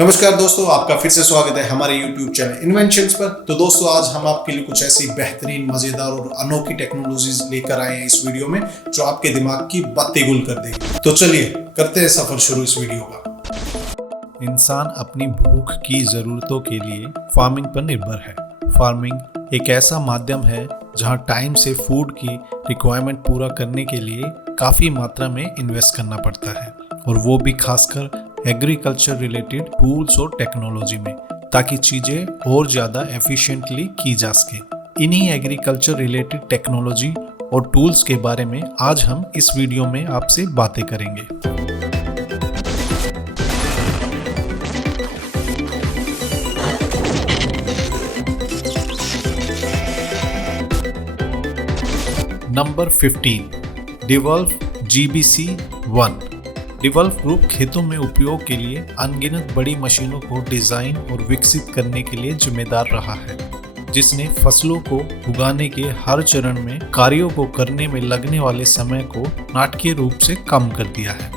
नमस्कार दोस्तों, आपका फिर से स्वागत है हमारे YouTube चैनल इन्वेंशंस पर। तो दोस्तों, आज हम आपके लिए कुछ ऐसी बेहतरीन, मजेदार और अनोखी टेक्नोलॉजीज लेकर आए हैं इस वीडियो में जो आपके दिमाग की बातें गुल कर देगी। तो चलिए करते हैं सफर शुरू इस वीडियो का। इंसान अपनी भूख की जरूरतों के लिए फार्मिंग पर निर्भर है। फार्मिंग एक ऐसा माध्यम है जहां टाइम से फूड की रिक्वायरमेंट पूरा करने के लिए काफी मात्रा में इन्वेस्ट करना पड़ता है, और वो भी खासकर एग्रीकल्चर रिलेटेड टूल्स और टेक्नोलॉजी में, ताकि चीजें और ज्यादा एफिशिएंटली की जा सके। इन्हीं एग्रीकल्चर रिलेटेड टेक्नोलॉजी और टूल्स के बारे में आज हम इस वीडियो में आपसे बातें करेंगे। Number 15, devolve GBC1। Devolve group खेतों में उपयोग के लिए अनगिनत बड़ी मशीनों को डिजाइन और विकसित करने के लिए जिम्मेदार रहा है, जिसने फसलों को उगाने के हर चरण में कार्यों को करने में लगने वाले समय को नाटकीय रूप से कम कर दिया है।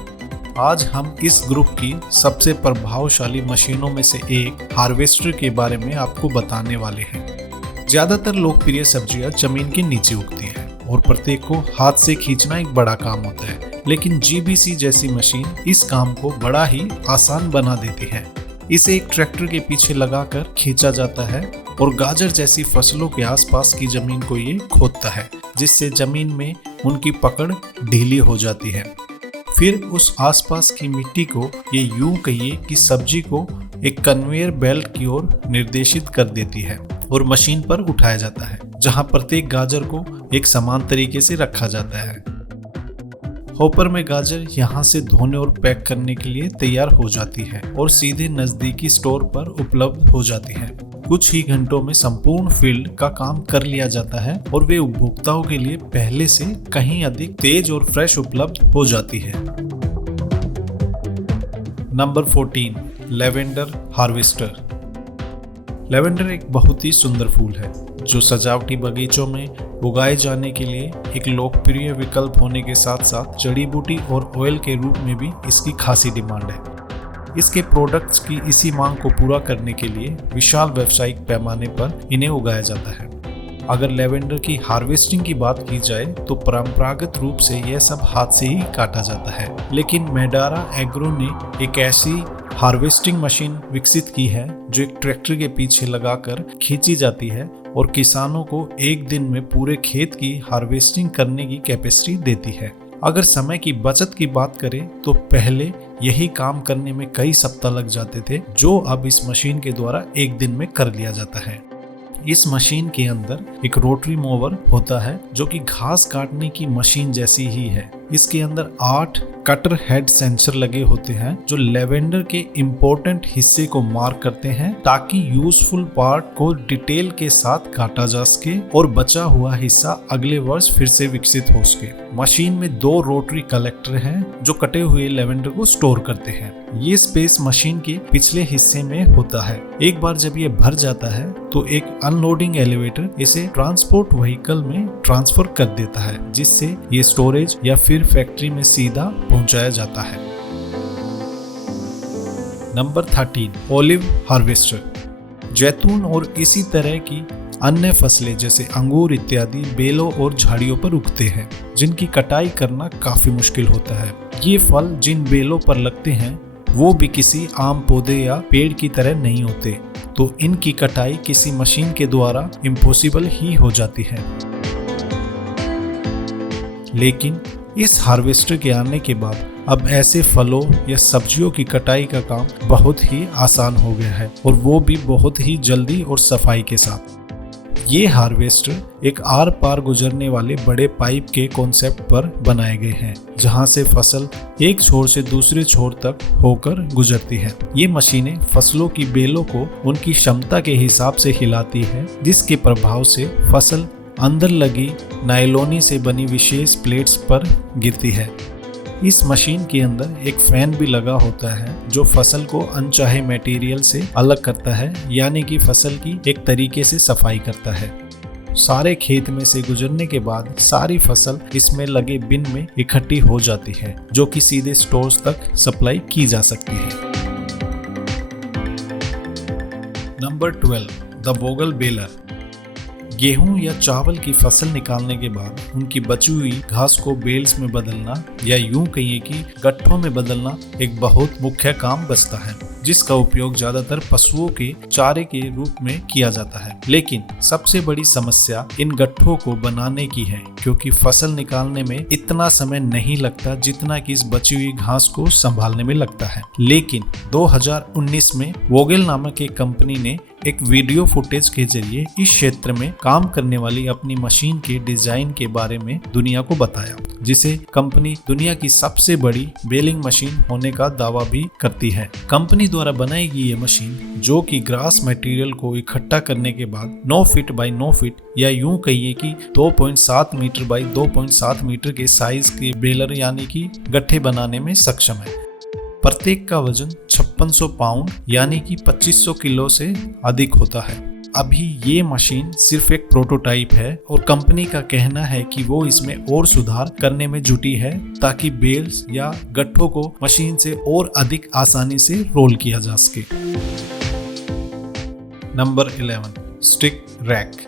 आज हम इस ग्रुप की सबसे प्रभावशाली मशीनों में से एक हार्वेस्टर के बारे में आपको बताने वाले हैं। ज्यादातर लोकप्रिय सब्जियां जमीन के नीचे उगती है और प्रत्येक को हाथ से खींचना एक बड़ा काम होता है, लेकिन GBC जैसी मशीन इस काम को बड़ा ही आसान बना देती है। इसे एक ट्रैक्टर के पीछे लगाकर खींचा जाता है और गाजर जैसी फसलों के आसपास की जमीन को ये खोदता है, जिससे जमीन में उनकी पकड़ ढीली हो जाती है। फिर उस आसपास की मिट्टी को ये यूं कहिए कि सब्जी को एक कन्वेयर बेल्ट की ओर निर्देशित कर देती है और मशीन पर उठाया जाता है, जहां प्रत्येक गाजर को एक समान तरीके से रखा जाता है। हॉपर में गाजर यहाँ से धोने और पैक करने के लिए तैयार हो जाती है और सीधे नजदीकी स्टोर पर उपलब्ध हो जाती है। कुछ ही घंटों में संपूर्ण फील्ड का काम कर लिया जाता है और वे उपभोक्ताओं के लिए पहले से कहीं अधिक तेज और फ्रेश उपलब्ध हो जाती है। Number 14, lavender harvester. लेवेंडर एक बहुत ही सुंदर फूल है जो सजावटी बगीचों में उगाए जाने के लिए एक लोकप्रिय विकल्प होने के साथ साथ जड़ी बूटी और ऑयल के रूप में भी इसकी खासी डिमांड है। इसके प्रोडक्ट्स की इसी मांग को पूरा करने के लिए विशाल व्यावसायिक पैमाने पर इन्हें उगाया जाता है। अगर लेवेंडर की हार्वेस्टिंग की बात की जाए तो परंपरागत रूप से यह सब हाथ से ही काटा जाता है, लेकिन मेडारा एग्रो ने एक ऐसी हार्वेस्टिंग मशीन विकसित की है जो एक ट्रैक्टर के पीछे लगाकर खींची जाती है और किसानों को एक दिन में पूरे खेत की हार्वेस्टिंग करने की कैपेसिटी देती है। अगर समय की बचत की बात करें तो पहले यही काम करने में कई सप्ताह लग जाते थे, जो अब इस मशीन के द्वारा एक दिन में कर लिया जाता है। इस मशीन के अंदर एक रोटरी मोवर होता है जो कि घास काटने की मशीन जैसी ही है। इसके अंदर 8 कटर हेड सेंसर लगे होते हैं जो लेवेंडर के इम्पोर्टेंट हिस्से को मार्क करते हैं, ताकि यूजफुल पार्ट को डिटेल के साथ काटा जा सके और बचा हुआ हिस्सा अगले वर्ष फिर से विकसित हो सके। मशीन में 2 रोटरी कलेक्टर हैं जो कटे हुए लेवेंडर को स्टोर करते हैं। ये स्पेस मशीन के पिछले हिस्से में होता है। एक बार जब ये भर जाता है तो एक अनलोडिंग एलिवेटर इसे ट्रांसपोर्ट व्हीकल में ट्रांसफर कर देता है, जिससे ये स्टोरेज या फिर फैक्ट्री में सीधा पहुंचाया जाता है। Number 13, olive harvester. जैतून और इसी तरह की अन्य फसलें जैसे अंगूर इत्यादि बेलों और झाड़ियों पर उगते हैं, जिनकी कटाई करना काफी मुश्किल होता है। ये फल जिन बेलों पर लगते हैं वो भी किसी आम पौधे या पेड़ की तरह नहीं होते, तो इनकी कटाई किसी मशीन के द्वारा इम्पॉसिबल ही हो जाती है। लेकिन इस हार्वेस्टर के आने के बाद अब ऐसे फलों या सब्जियों की कटाई का काम बहुत ही आसान हो गया है, और वो भी बहुत ही जल्दी और सफाई के साथ। ये हार्वेस्टर एक आर पार गुजरने वाले बड़े पाइप के कॉन्सेप्ट पर बनाए गए हैं, जहां से फसल एक छोर से दूसरे छोर तक होकर गुजरती है। ये मशीनें फसलों की बेलों को उनकी क्षमता के हिसाब से हिलाती है, जिसके प्रभाव से फसल अंदर लगी नायलोनी से बनी विशेष प्लेट्स पर गिरती है। इस मशीन के अंदर एक फैन भी लगा होता है जो फसल को अनचाहे मटेरियल से अलग करता है, यानी कि फसल की एक तरीके से सफाई करता है। सारे खेत में से गुजरने के बाद सारी फसल इसमें लगे बिन में इकट्ठी हो जाती है, जो कि सीधे स्टोर्स तक सप्लाई की जा सकती है। Number 12, the Bogle baler. गेहूं या चावल की फसल निकालने के बाद उनकी बची हुई घास को बेल्स में बदलना या यूं कहिए कि गट्ठों में बदलना एक बहुत मुख्य काम बचता है, जिसका उपयोग ज्यादातर पशुओं के चारे के रूप में किया जाता है। लेकिन सबसे बड़ी समस्या इन गट्ठों को बनाने की है, क्योंकि फसल निकालने में इतना समय नहीं लगता जितना कि इस बची हुई घास को संभालने में लगता है। लेकिन 2019 में वोगेल नामक एक कंपनी ने एक वीडियो फुटेज के जरिए इस क्षेत्र में काम करने वाली अपनी मशीन के डिजाइन के बारे में दुनिया को बताया, जिसे कंपनी दुनिया की सबसे बड़ी बेलिंग मशीन होने का दावा भी करती है। कंपनी द्वारा बनाई गई ये मशीन, जो कि ग्रास मटेरियल को इकट्ठा करने के बाद 9 फीट बाई 9 फीट या यूं कहिए कि 2.7 मीटर बाई 2.7 मीटर के साइज के बेलर यानी कि गट्ठे बनाने में सक्षम है। प्रत्येक का वजन 5600 पाउंड यानी कि 2500 किलो से अधिक होता है। अभी ये मशीन सिर्फ एक प्रोटोटाइप है और कंपनी का कहना है कि वो इसमें और सुधार करने में जुटी है ताकि बेल्स या गट्ठों को मशीन से और अधिक आसानी से रोल किया जा सके। Number 11, stick rack.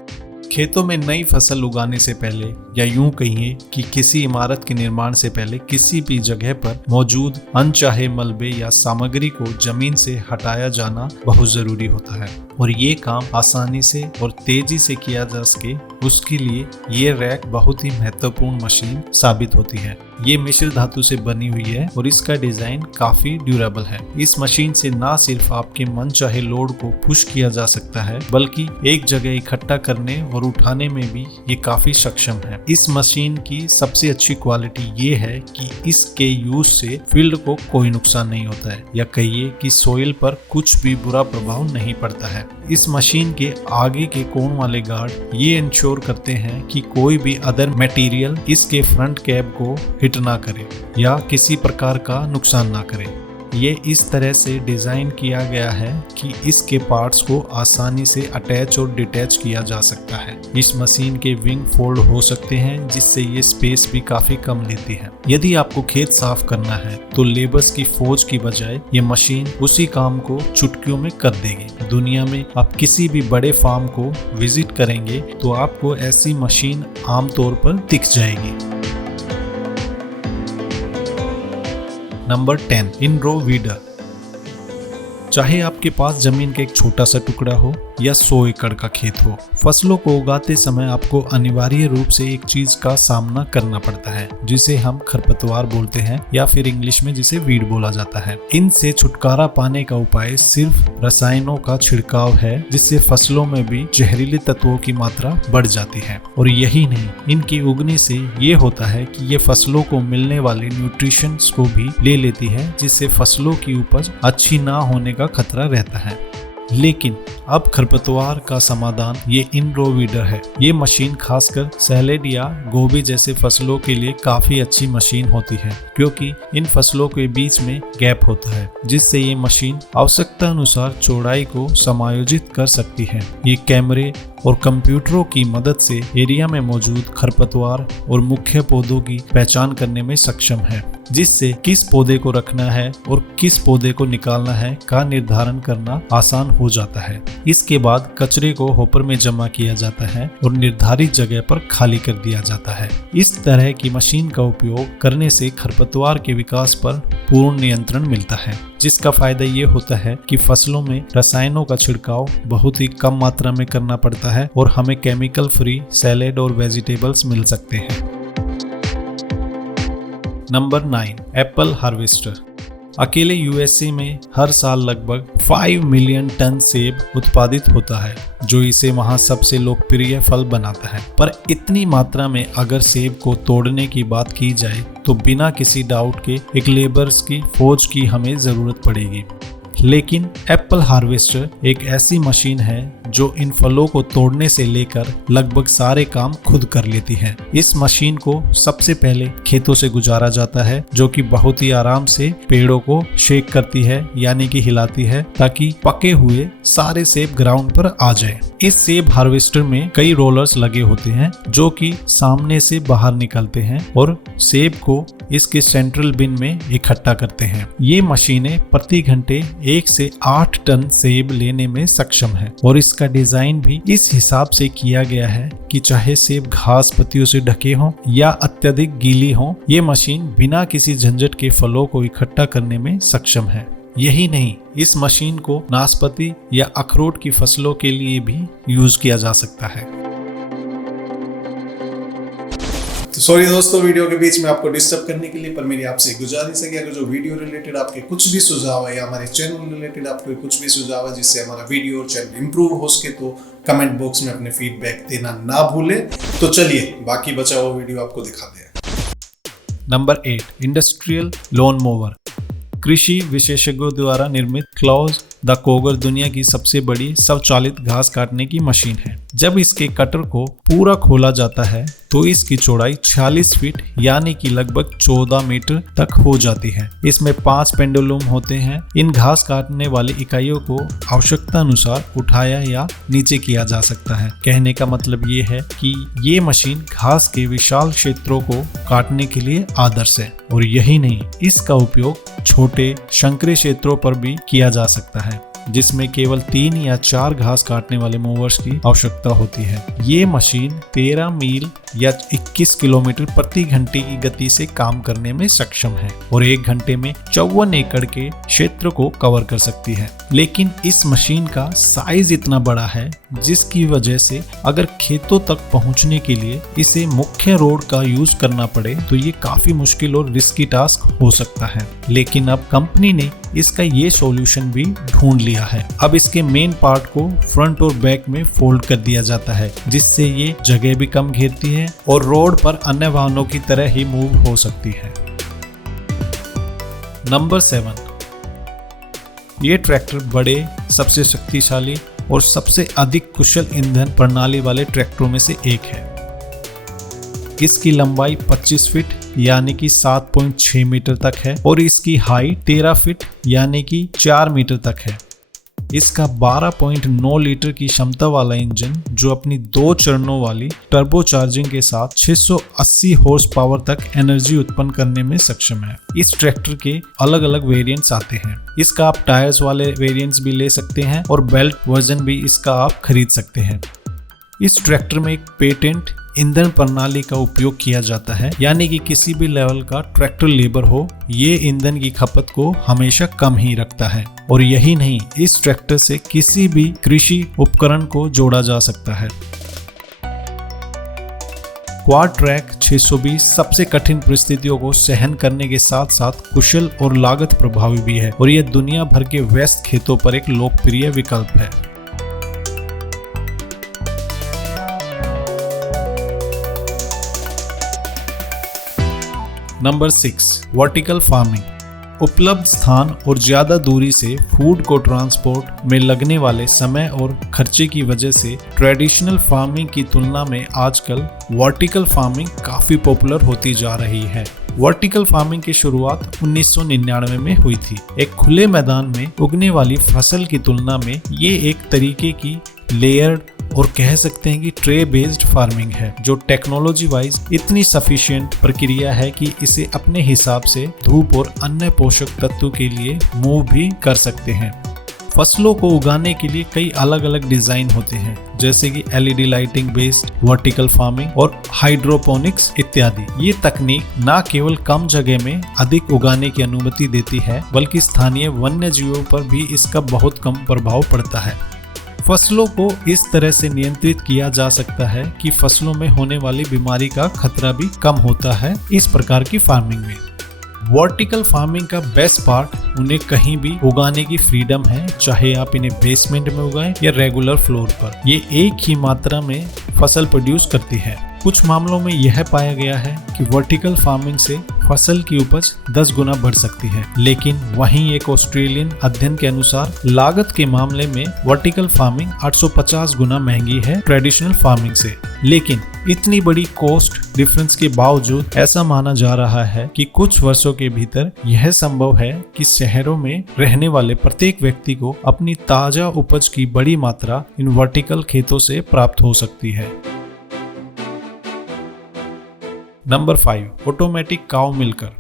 खेतों में नई फसल उगाने से पहले या यूं कहिए कि किसी इमारत के निर्माण से पहले किसी भी जगह पर मौजूद अनचाहे मलबे या सामग्री को जमीन से हटाया जाना बहुत जरूरी होता है और ये काम आसानी से और तेजी से किया जा सके, उसके लिए ये रैक बहुत ही महत्वपूर्ण मशीन साबित होती है। ये मिश्र धातु से बनी हुई है और इसका डिजाइन काफी ड्यूरेबल है। इस मशीन से ना सिर्फ आपके मनचाहे लोड को पुश किया जा सकता है, बल्कि एक जगह इकट्ठा करने और उठाने में भी ये काफी सक्षम है। इस मशीन की सबसे अच्छी क्वालिटी ये है कि इसके यूज से फील्ड को कोई नुकसान नहीं होता है, या कहिए कि सोइल पर कुछ भी बुरा प्रभाव नहीं पड़ता है। इस मशीन के आगे के कोण वाले गार्ड ये इंश्योर करते हैं कि कोई भी अदर मटेरियल इसके फ्रंट कैब को हिट ना करे या किसी प्रकार का नुकसान ना करे। ये इस तरह से डिजाइन किया गया है कि इसके पार्ट्स को आसानी से अटैच और डिटैच किया जा सकता है। इस मशीन के विंग फोल्ड हो सकते हैं, जिससे ये स्पेस भी काफी कम लेती है। यदि आपको खेत साफ करना है तो लेबर्स की फौज की बजाय ये मशीन उसी काम को चुटकियों में कर देगी। दुनिया में आप किसी भी बड़े फार्म को विजिट करेंगे तो आपको ऐसी मशीन आमतौर पर दिख जाएगी। Number 10, inrow weeder. चाहे आपके पास जमीन का एक छोटा सा टुकड़ा हो या 100 एकड़ का खेत हो, फसलों को उगाते समय आपको अनिवार्य रूप से एक चीज का सामना करना पड़ता है, जिसे हम खरपतवार बोलते हैं या फिर इंग्लिश में जिसे वीड बोला जाता है। इनसे छुटकारा पाने का उपाय सिर्फ रसायनों का छिड़काव है, जिससे फसलों में भी जहरीले तत्वों की मात्रा बढ़ जाती है। और यही नहीं, इनके उगने से ये होता है कि ये फसलों को मिलने वाले न्यूट्रिशंस को भी ले लेती है, जिससे फसलों की उपज अच्छी ना होने का खतरा रहता है। लेकिन अब खरपतवार का समाधान ये इनरो वीडर है। ये मशीन खासकर सैलेड या गोभी जैसे फसलों के लिए काफी अच्छी मशीन होती है, क्योंकि इन फसलों के बीच में गैप होता है, जिससे ये मशीन आवश्यकता अनुसार चौड़ाई को समायोजित कर सकती है। ये कैमरे और कंप्यूटरों की मदद से एरिया में मौजूद खरपतवार और मुख्य पौधों की पहचान करने में सक्षम है, जिससे किस पौधे को रखना है और किस पौधे को निकालना है का निर्धारण करना आसान हो जाता है। इसके बाद कचरे को हॉपर में जमा किया जाता है और निर्धारित जगह पर खाली कर दिया जाता है। इस तरह की मशीन का उपयोग करने से खरपतवार के विकास पर पूर्ण नियंत्रण मिलता है, जिसका फायदा ये होता है कि फसलों में रसायनों का छिड़काव बहुत ही कम मात्रा में करना पड़ता है और हमें केमिकल फ्री सैलेड और वेजिटेबल्स मिल सकते हैं। Number 9, Apple harvester. अकेले यूएसए में हर साल लगभग 5 मिलियन टन सेब उत्पादित होता है, जो इसे वहां सबसे लोकप्रिय फल बनाता है। पर इतनी मात्रा में अगर सेब को तोड़ने की बात की जाए तो बिना किसी डाउट के एक लेबर्स की फौज की हमें जरूरत पड़ेगी। लेकिन एप्पल हार्वेस्टर एक ऐसी मशीन है जो इन फलों को तोड़ने से लेकर लगभग सारे काम खुद कर लेती है। इस मशीन को सबसे पहले खेतों से गुजारा जाता है, जो कि बहुत ही आराम से पेड़ों को शेक करती है, यानी कि हिलाती है, ताकि पके हुए सारे सेब ग्राउंड पर आ जाए। इस सेब हार्वेस्टर में कई रोलर्स लगे होते हैं जो कि सामने से बाहर निकलते हैं और सेब को इसके सेंट्रल बिन में इकट्ठा करते हैं। ये मशीनें प्रति घंटे 1 से 8 टन सेब लेने में सक्षम है और इसका डिजाइन भी इस हिसाब से किया गया है कि चाहे सेब घास पत्तियों से ढके हों या अत्यधिक गीली हों, ये मशीन बिना किसी झंझट के फलों को इकट्ठा करने में सक्षम है। यही नहीं, इस मशीन को नाशपाती या अखरोट की फसलों के लिए भी यूज किया जा सकता है। तो सॉरी दोस्तों, वीडियो के बीच में आपको डिस्टर्ब करने के लिए, पर मेरी आपसे गुजारिश है कि अगर जो वीडियो रिलेटेड आपके कुछ भी सुझाव है या हमारे चैनल रिलेटेड आपके कुछ भी सुझाव है जिससे हमारा वीडियो और चैनल इंप्रूव हो सके, तो कमेंट बॉक्स में अपने फीडबैक देना ना भूलें। तो चलिए बाकी बचा हुआ वीडियो आपको दिखाते हैं। Number 8, industrial lawn mower. कृषि विशेषज्ञों द्वारा निर्मित क्लॉज द कोगर दुनिया की सबसे बड़ी स्वचालित घास काटने की मशीन है। जब इसके कटर को पूरा खोला जाता है तो इसकी चौड़ाई 46 फीट यानी कि लगभग 14 मीटर तक हो जाती है। इसमें 5 पेंडुलम होते हैं। इन घास काटने वाली इकाइयों को आवश्यकता अनुसार उठाया या नीचे किया जा सकता है। कहने का मतलब ये है कि ये मशीन घास के विशाल क्षेत्रों को काटने के लिए आदर्श है। और यही नहीं, इसका उपयोग छोटे संकरे क्षेत्रों पर भी किया जा सकता है जिसमें केवल 3 या 4 घास काटने वाले मूवर्स की आवश्यकता होती है। ये मशीन 13 मील या 21 किलोमीटर प्रति घंटे की गति से काम करने में सक्षम है और 1 घंटे में 54 एकड़ के क्षेत्र को कवर कर सकती है। लेकिन इस मशीन का साइज इतना बड़ा है जिसकी वजह से अगर खेतों तक पहुंचने के लिए इसे मुख्य रोड का यूज करना पड़े तो ये काफी मुश्किल और रिस्की टास्क हो सकता है। लेकिन अब कंपनी ने इसका ये सॉल्यूशन भी ढूंढ लिया है। अब इसके मेन पार्ट को फ्रंट और बैक में फोल्ड कर दिया जाता है जिससे ये जगह भी कम घेरती है और रोड पर अन्य वाहनों की तरह ही मूव हो सकती है। नंबर 7, ये ट्रैक्टर बड़े, सबसे शक्तिशाली और सबसे अधिक कुशल ईंधन प्रणाली वाले ट्रैक्टरों में से एक है। इसकी लंबाई 25 फीट यानी कि 7.6 मीटर तक है और इसकी हाइट 13 फीट यानी कि 4 मीटर तक है। इसका 12.9 लीटर की क्षमता वाला इंजन जो अपनी 2 चरणों वाली टर्बो चार्जिंग के साथ 680 हॉर्स पावर तक एनर्जी उत्पन्न करने में सक्षम है। इस ट्रैक्टर के अलग अलग वेरिएंट्स आते हैं। इसका आप टायर्स वाले वेरिएंट्स भी ले सकते हैं और बेल्ट वर्जन भी इसका आप खरीद सकते हैं। इस ट्रैक्टर में एक पेटेंट ईंधन प्रणाली का उपयोग किया जाता है, यानी कि किसी भी लेवल का ट्रैक्टर लेबर हो, ये ईंधन की खपत को हमेशा कम ही रखता है। और यही नहीं, इस ट्रैक्टर से किसी भी कृषि उपकरण को जोड़ा जा सकता है। क्वाड ट्रैक 620 सबसे कठिन परिस्थितियों को सहन करने के साथ साथ कुशल और लागत प्रभावी भी है और यह दुनिया भर के व्यस्त खेतों पर एक लोकप्रिय विकल्प है। Number 6, vertical farming. उपलब्ध स्थान और ज्यादा दूरी से फूड को ट्रांसपोर्ट में लगने वाले समय और खर्चे की वजह से ट्रेडिशनल फार्मिंग की तुलना में आजकल वर्टिकल फार्मिंग काफी पॉपुलर होती जा रही है। वर्टिकल फार्मिंग की शुरुआत 1999 में हुई थी। एक खुले मैदान में उगने वाली फसल की तुलना में ये एक तरीके की लेयर्ड और कह सकते हैं कि ट्रे बेस्ड फार्मिंग है जो टेक्नोलॉजी वाइज इतनी सफिशिएंट प्रक्रिया है कि इसे अपने हिसाब से धूप और अन्य पोषक तत्वों के लिए मूव भी कर सकते हैं। फसलों को उगाने के लिए कई अलग अलग डिजाइन होते हैं जैसे कि LED lighting based vertical farming और हाइड्रोपोनिक्स इत्यादि। ये तकनीक न केवल कम जगह में अधिक उगाने की अनुमति देती है बल्कि स्थानीय वन्य जीवों पर भी इसका बहुत कम प्रभाव पड़ता है। फसलों को इस तरह से नियंत्रित किया जा सकता है कि फसलों में होने वाली बीमारी का खतरा भी कम होता है इस प्रकार की फार्मिंग में। वर्टिकल फार्मिंग का बेस्ट पार्ट उन्हें कहीं भी उगाने की फ्रीडम है, चाहे आप इन्हें बेसमेंट में उगाएं या रेगुलर फ्लोर पर। ये एक ही मात्रा में फसल प्रोड्यूस करती है। कुछ मामलों में यह पाया गया है कि वर्टिकल फार्मिंग से फसल की उपज 10 गुना बढ़ सकती है, लेकिन वहीं एक ऑस्ट्रेलियन अध्ययन के अनुसार लागत के मामले में वर्टिकल फार्मिंग 850 गुना महंगी है ट्रेडिशनल फार्मिंग से। लेकिन इतनी बड़ी कॉस्ट डिफरेंस के बावजूद ऐसा माना जा रहा है कि कुछ वर्षों के भीतर यह संभव है कि शहरों में रहने वाले प्रत्येक व्यक्ति को अपनी ताजा उपज की बड़ी मात्रा इन वर्टिकल खेतों से प्राप्त हो सकती है। Number 5, automatic cow milker.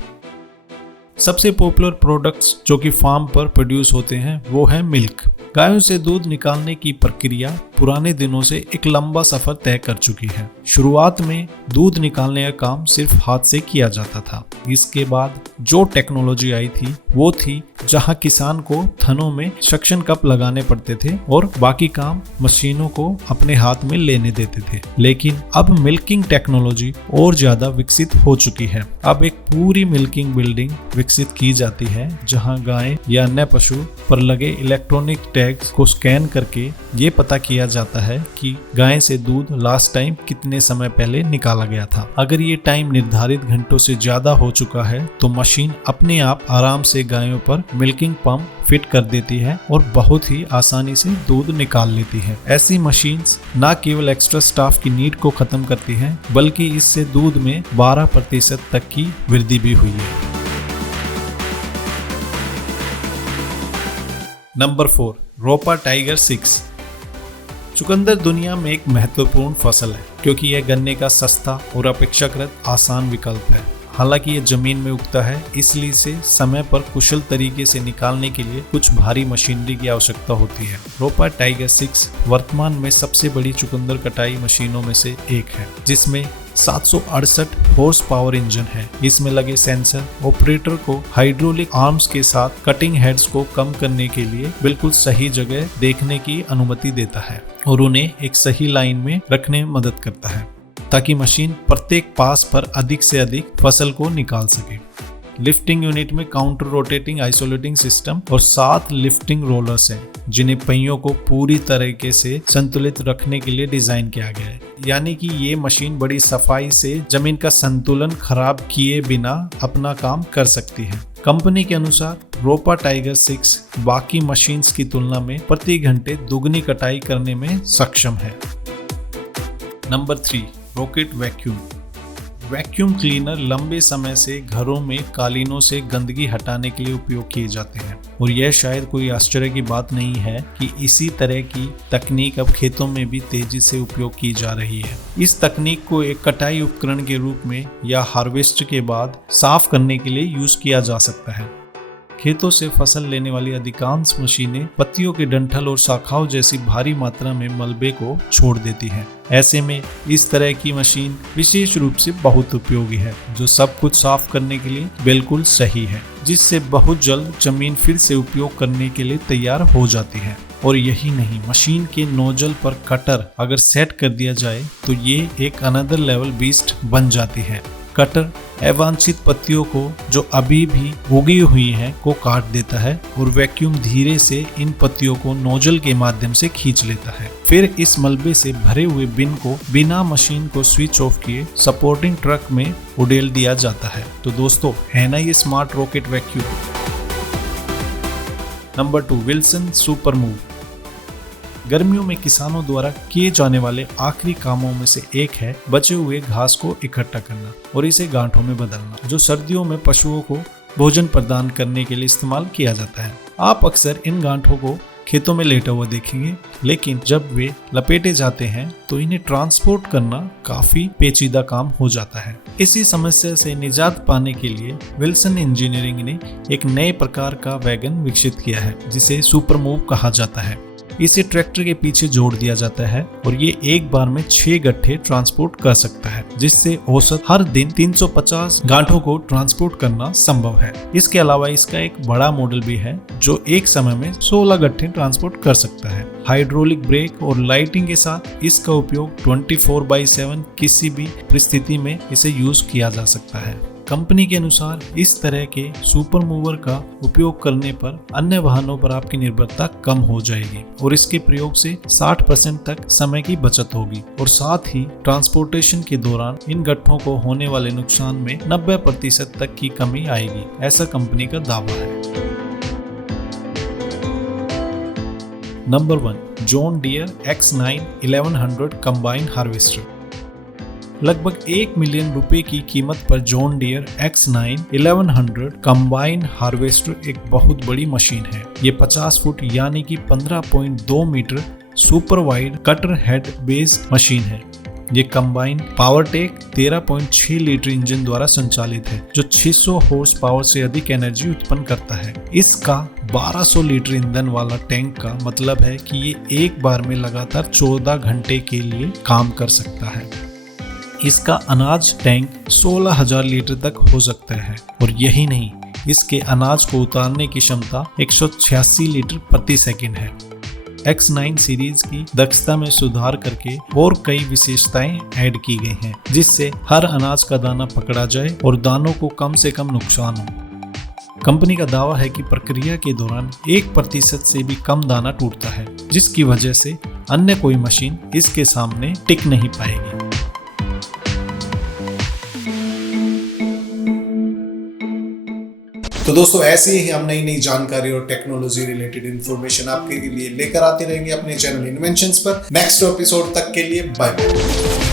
सबसे पॉपुलर प्रोडक्ट्स जो कि फार्म पर प्रोड्यूस होते हैं वो है मिल्क। गायों से दूध निकालने की प्रक्रिया पुराने दिनों से एक लंबा सफर तय कर चुकी है। शुरुआत में दूध निकालने का काम सिर्फ हाथ से किया जाता था। इसके बाद जो टेक्नोलॉजी आई थी वो थी जहां किसान को थनों में सक्शन कप लगाने पड़ते थे और बाकी काम मशीनों को अपने हाथ में लेने देते थे। लेकिन अब मिल्किंग टेक्नोलॉजी और ज्यादा विकसित हो चुकी है। अब एक पूरी मिल्किंग बिल्डिंग विकसित की जाती है जहां गाय या अन्य पशु पर लगे इलेक्ट्रॉनिक टैग्स को स्कैन करके ये पता किया जाता है कि गाय से दूध लास्ट टाइम कितने समय पहले निकाला गया था। अगर ये टाइम निर्धारित घंटों से ज्यादा हो चुका है तो मशीन अपने आप आराम से गायों पर मिल्किंग पंप फिट कर देती है और बहुत ही आसानी से दूध निकाल लेती है। ऐसी मशीन्स न केवल एक्स्ट्रा स्टाफ की नीड को खत्म करती हैं बल्कि इससे दूध में 12% तक की वृद्धि भी हुई है। नंबर 4, रोपा टाइगर 6। चुकंदर दुनिया में एक महत्वपूर्ण फसल है क्योंकि यह गन्ने का सस्ता और अपेक्षाकृत आसान विकल्प है। हालांकि ये जमीन में उगता है इसलिए इसे समय पर कुशल तरीके से निकालने के लिए कुछ भारी मशीनरी की आवश्यकता होती है। रोपा टाइगर 6 वर्तमान में सबसे बड़ी चुकंदर कटाई मशीनों में से एक है जिसमें 768 हॉर्स पावर इंजन है। इसमें लगे सेंसर ऑपरेटर को हाइड्रोलिक आर्म्स के साथ कटिंग हेड्स को कम करने के लिए बिल्कुल सही जगह देखने की अनुमति देता है और उन्हें एक सही लाइन में रखने में मदद करता है ताकि मशीन प्रत्येक पास पर अधिक से अधिक फसल को निकाल सके। लिफ्टिंग यूनिट में काउंटर रोटेटिंग आइसोलेटिंग सिस्टम और 7 लिफ्टिंग रोलर्स हैं जिन्हें पहियों को पूरी तरीके से संतुलित रखने के लिए डिजाइन किया गया है। यानी कि ये मशीन बड़ी सफाई से जमीन का संतुलन खराब किए बिना अपना काम कर सकती है। कंपनी के अनुसार रोपा टाइगर 6 बाकी मशीन्स की तुलना में प्रति घंटे दुगनी कटाई करने में सक्षम है। Number 3, rocket vacuum. Vacuum cleaner लंबे समय से घरों में कालीनों से गंदगी हटाने के लिए उपयोग किए जाते हैं और यह शायद कोई आश्चर्य की बात नहीं है कि इसी तरह की तकनीक अब खेतों में भी तेजी से उपयोग की जा रही है। इस तकनीक को एक कटाई उपकरण के रूप में या हार्वेस्ट के बाद साफ करने के लिए यूज किया जा सकता है। खेतों से फसल लेने वाली अधिकांश मशीनें पत्तियों के डंठल और शाखाओं जैसी भारी मात्रा में मलबे को छोड़ देती हैं। ऐसे में इस तरह की मशीन विशेष रूप से बहुत उपयोगी है जो सब कुछ साफ करने के लिए बिल्कुल सही है, जिससे बहुत जल्द जमीन फिर से उपयोग करने के लिए तैयार हो जाती है। और यही नहीं, मशीन के नोजल पर कटर अगर सेट कर दिया जाए तो ये एक अनदर लेवल बीस्ट बन जाती है। कटर अवांछित पत्तियों को जो अभी भी उगी हुई हैं को काट देता है और वैक्यूम धीरे से इन पत्तियों को नोजल के माध्यम से खींच लेता है। फिर इस मलबे से भरे हुए बिन को बिना मशीन को स्विच ऑफ किए सपोर्टिंग ट्रक में उड़ेल दिया जाता है। तो दोस्तों, है ना ये smart rocket vacuum. Number 2, Wilson super move. गर्मियों में किसानों द्वारा किए जाने वाले आखिरी कामों में से एक है बचे हुए घास को इकट्ठा करना और इसे गांठों में बदलना, जो सर्दियों में पशुओं को भोजन प्रदान करने के लिए इस्तेमाल किया जाता है। आप अक्सर इन गांठों को खेतों में लेटा हुआ देखेंगे, लेकिन जब वे लपेटे जाते हैं तो इन्हें ट्रांसपोर्ट करना काफी पेचीदा काम हो जाता है। इसी समस्या से निजात पाने के लिए विल्सन इंजीनियरिंग ने एक नए प्रकार का वैगन विकसित किया है जिसे सुपर मूव कहा जाता है। इसे ट्रैक्टर के पीछे जोड़ दिया जाता है और ये एक बार में 6 गट्ठे ट्रांसपोर्ट कर सकता है, जिससे औसत हर दिन 350 गांठों को ट्रांसपोर्ट करना संभव है। इसके अलावा इसका एक बड़ा मॉडल भी है जो एक समय में 16 गट्ठे ट्रांसपोर्ट कर सकता है। हाइड्रोलिक ब्रेक और लाइटिंग के साथ इसका उपयोग 24/7 किसी भी परिस्थिति में इसे यूज किया जा सकता है। कंपनी के अनुसार इस तरह के सुपर मूवर का उपयोग करने पर अन्य वाहनों पर आपकी निर्भरता कम हो जाएगी और इसके प्रयोग से 60% तक समय की बचत होगी और साथ ही ट्रांसपोर्टेशन के दौरान इन गट्ठों को होने वाले नुकसान में 90% तक की कमी आएगी, ऐसा कंपनी का दावा है। Number 1, John Deere X9 1100 combine harvester. लगभग 1 मिलियन रुपए की कीमत पर John Deere X9 1100 combine harvester एक बहुत बड़ी मशीन है। ये 50 फुट यानी कि 15.2 metre super wide cutter head based machine है। ये combine power tech 13.6 litre engine द्वारा संचालित है जो 600 हॉर्स पावर से अधिक एनर्जी उत्पन्न करता है। इसका 1200 लीटर ईंधन वाला टैंक का मतलब है कि ये एक बार में लगातार 14 घंटे के लिए काम कर सकता है। इसका अनाज टैंक 16,000 लीटर तक हो सकता है और यही नहीं, इसके अनाज को उतारने की क्षमता 186 लीटर प्रति सेकंड है। X9 सीरीज की दक्षता में सुधार करके और कई विशेषताएं ऐड की गई हैं जिससे हर अनाज का दाना पकड़ा जाए और दानों को कम से कम नुकसान हो। कंपनी का दावा है कि प्रक्रिया के दौरान 1% से भी कम दाना टूटता है, जिसकी वजह से अन्य कोई मशीन इसके सामने टिक नहीं पाएगी। तो दोस्तों ऐसे ही हम नई जानकारी और टेक्नोलॉजी रिलेटेड इंफॉर्मेशन आपके लिए लेकर आते रहेंगे अपने चैनल इन्वेंशंस पर। नेक्स्ट एपिसोड तक के लिए बाय बाय।